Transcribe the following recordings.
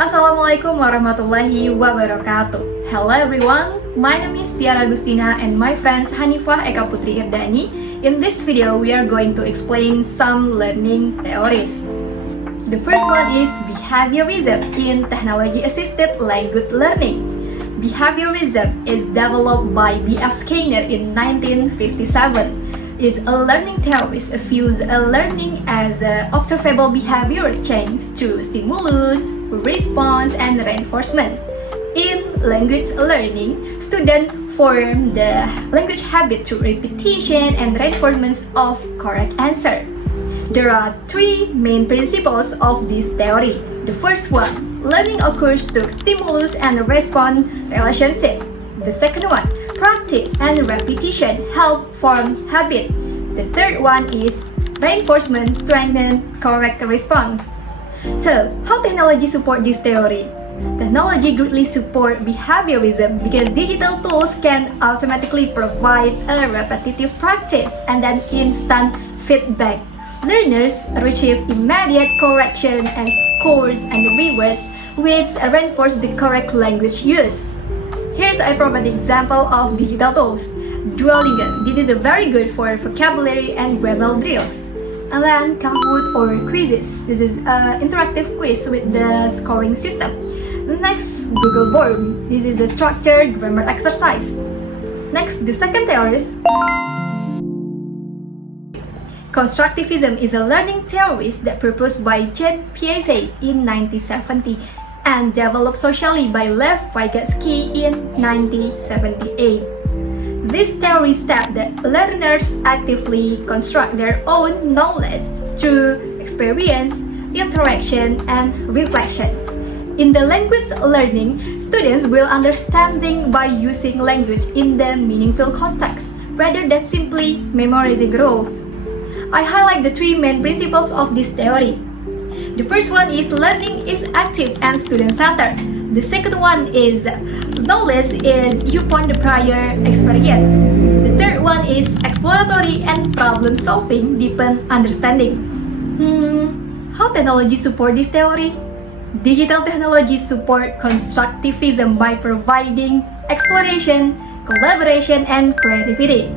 Assalamualaikum warahmatullahi wabarakatuh. Hello everyone, my name is Tiara Agustina and my friends Hanifah Eka Putri Irdani. In this video, we are going to explain some learning theories. The first one is behaviorism in technology-assisted language learning. Behaviorism is developed by B.F. Skinner in 1957. Is a learning theory views learning as observable behavior change to stimulus, response, and reinforcement. In language learning, students form the language habit through repetition and reinforcement of correct answer. There are three main principles of this theory. The first one, learning occurs through stimulus and response relationship. The second one, practice and repetition help form habit. The third one is reinforcement strengthen correct response. So, how technology support this theory? Technology greatly support behaviorism because digital tools can automatically provide a repetitive practice and then instant feedback. Learners receive immediate correction and scores and rewards which reinforce the correct language use. Here's I provide an example of digital tools. Duolingo, this is very good for vocabulary and grammar drills. And then Kahoot or quizzes, this is an interactive quiz with the scoring system. Next, Google Form, this is a structured grammar exercise. Next, the second theory is constructivism is a learning theory that proposed by Jean Piaget in 1970 and developed socially by Lev Vygotsky in 1978. This theory states that learners actively construct their own knowledge through experience, interaction, and reflection. In the language learning, students will understanding by using language in the meaningful context rather than simply memorizing rules. I highlight the three main principles of this theory. The first one is learning is active and student-centered. The second one is knowledge is upon the prior experience. The third one is exploratory and problem-solving deepen understanding. How technology support this theory? Digital technology support constructivism by providing exploration, collaboration, and creativity.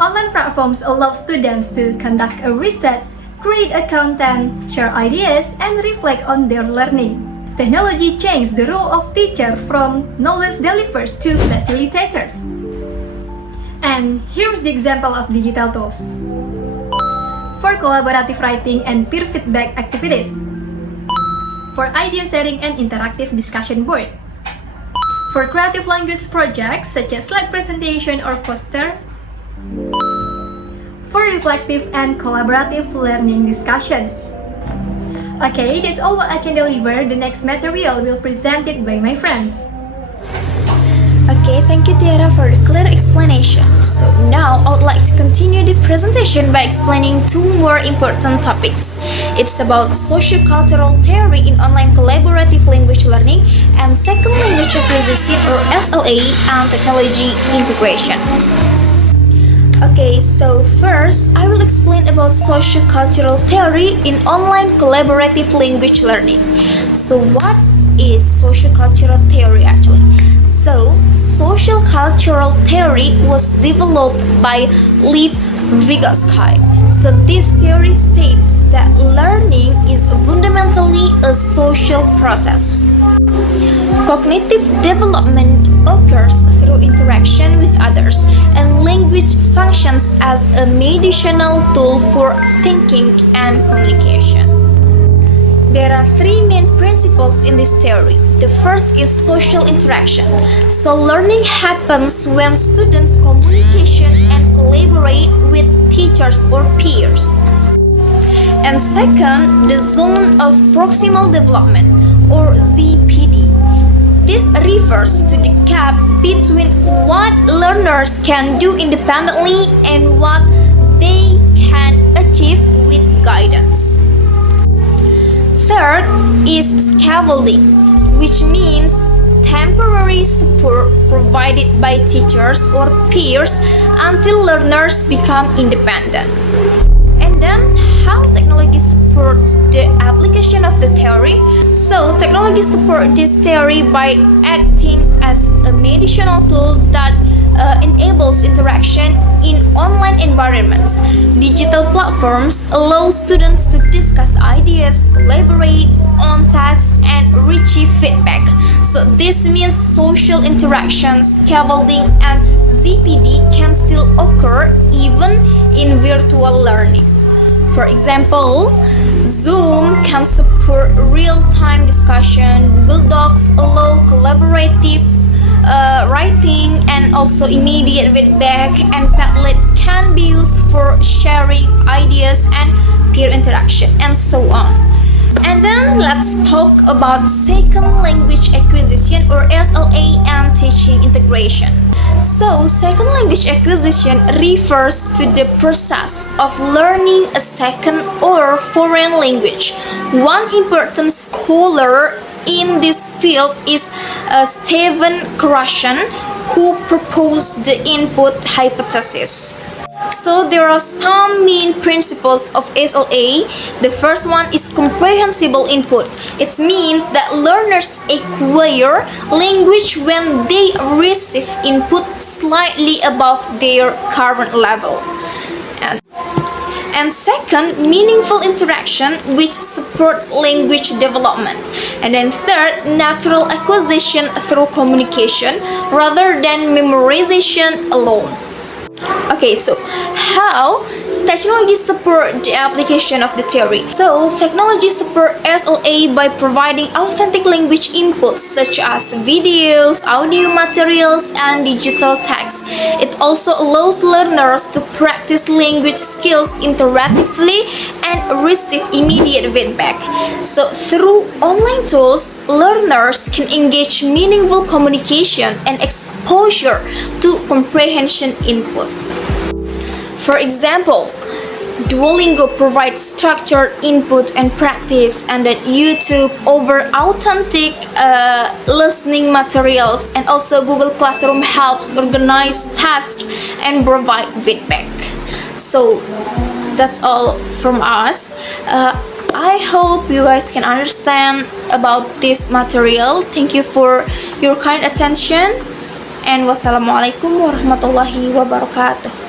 Online platforms allow students to conduct a research, create a content, share ideas, and reflect on their learning. Technology changed the role of teacher from knowledge deliverers to facilitators. And here's the example of digital tools. For collaborative writing and peer feedback activities. For idea sharing and interactive discussion board. For creative language projects such as slide presentation or poster. For reflective and collaborative learning discussion. Okay, that's all what I can deliver. The next material will presented by my friends. Okay, thank you Tiara for the clear explanation. So now I would like to continue the presentation by explaining two more important topics. It's about socio-cultural theory in online collaborative language learning and second language acquisition or SLA and technology integration. Okay, so first, I will explain about socio-cultural theory in online collaborative language learning. So what is socio-cultural theory actually? So, social-cultural theory was developed by Lev Vygotsky. So this theory states that learning is fundamentally a social process. Cognitive development occurs through interaction with others, and language functions as a medicinal tool for thinking and communication. There are three main principles in this theory. The first is social interaction. So learning happens when students communicate and collaborate with teachers or peers. And second, the zone of proximal development or ZPD. This refers to the gap between what learners can do independently and what they can achieve with guidance. Third is scaffolding, which means temporary support provided by teachers or peers until learners become independent. And then how technology supports the application of the theory. So, technology supports this theory by acting as a mediational tool that enables interaction in online environments. Digital platforms allow students to discuss ideas, collaborate on tasks, and retrieve feedback. So, this means social interactions, scaffolding, and ZPD can still occur even in virtual learning. For example, Zoom can support real-time discussion, Google Docs allow collaborative writing and also immediate feedback, and Padlet can be used for sharing ideas and peer interaction, and so on. And then let's talk about second language acquisition or SLA and teaching integration. So, second language acquisition refers to the process of learning a second or foreign language. One important scholar in this field is Stephen Krashen, who proposed the input hypothesis. So there are some main principles of SLA. The first one is comprehensible input. It means that learners acquire language when they receive input slightly above their current level. And second, meaningful interaction, which supports language development. And then third, natural acquisition through communication rather than memorization alone. Okay, so how technology support the application of the theory? So technology support SLA by providing authentic language inputs such as videos, audio materials, and digital text. It also allows learners to practice language skills interactively and receive immediate feedback. So through online tools, learners can engage meaningful communication and exposure to comprehension input. For example, Duolingo provides structured input and practice, and then YouTube over authentic listening materials, and also Google Classroom helps organize tasks and provide feedback. So that's all from us. I hope you guys can understand about this material. Thank you for your kind attention, and wassalamualaikum warahmatullahi wabarakatuh.